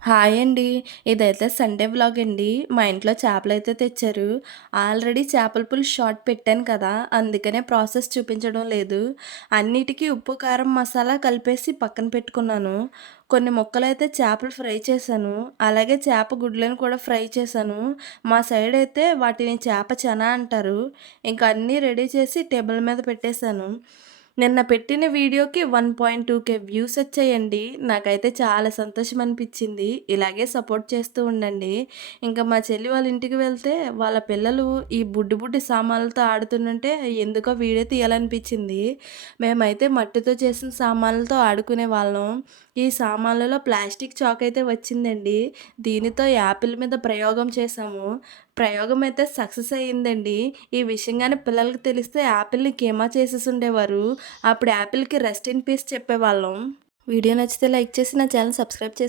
Hi అండి. ఇదైతే Sunday vlog అండి. మా ఇంట్లో చేపలైతే తెచ్చారు. ఆల్రెడీ చేపల పులుసు షార్ట్ పెట్టాను కదా! అందుకనే ప్రాసెస్ చూపించడం లేదు. అన్నిటికి ఉప్పు, కారం, మసాలా కలిపేసి పక్కన పెట్టుకున్నాను. కొన్ని ముక్కలైతే చేపలు ఫ్రై చేశాను. అలాగే చేప గుడ్లను కూడా ఫ్రై చేశాను. మా సైడ్ అయితే వాటిని చేప చెన అంటారు. ఇంక అన్నీ రెడీ చేసి టేబుల్ మీద పెట్టేశాను. నిన్న పెట్టిన వీడియోకి 1.2K వ్యూస్ వచ్చాయండి. నాకైతే చాలా సంతోషం అనిపించింది. ఇలాగే సపోర్ట్ చేస్తూ ఉండండి. ఇంకా మా చెల్లి వాళ్ళ ఇంటికి వెళ్తే వాళ్ళ పిల్లలు ఈ బుడ్డి బుడ్డి సామాన్లతో ఆడుతుంటే ఎందుకో వీడియో తీయాలనిపించింది. మేమైతే మట్టితో చేసిన సామాన్లతో ఆడుకునే వాళ్ళం. ఈ సామాన్లలో ప్లాస్టిక్ చాక్ అయితే వచ్చిందండి. దీనితో యాపిల్ మీద ప్రయోగం చేశాము. ప్రయోగం అయితే సక్సెస్ అయ్యిందండి. ఈ విషయం గాని పిల్లలకి తెలిస్తే యాపిల్‌ని కీమా చేసేసుండేవారు. అప్పుడు యాపిల్‌కి రెస్ట్ ఇన్ పీస్ చెప్పేవాళ్ళం. వీడియో నచ్చితే లైక్ చేసి నా ఛానల్ సబ్స్క్రైబ్ చేసుకోండి.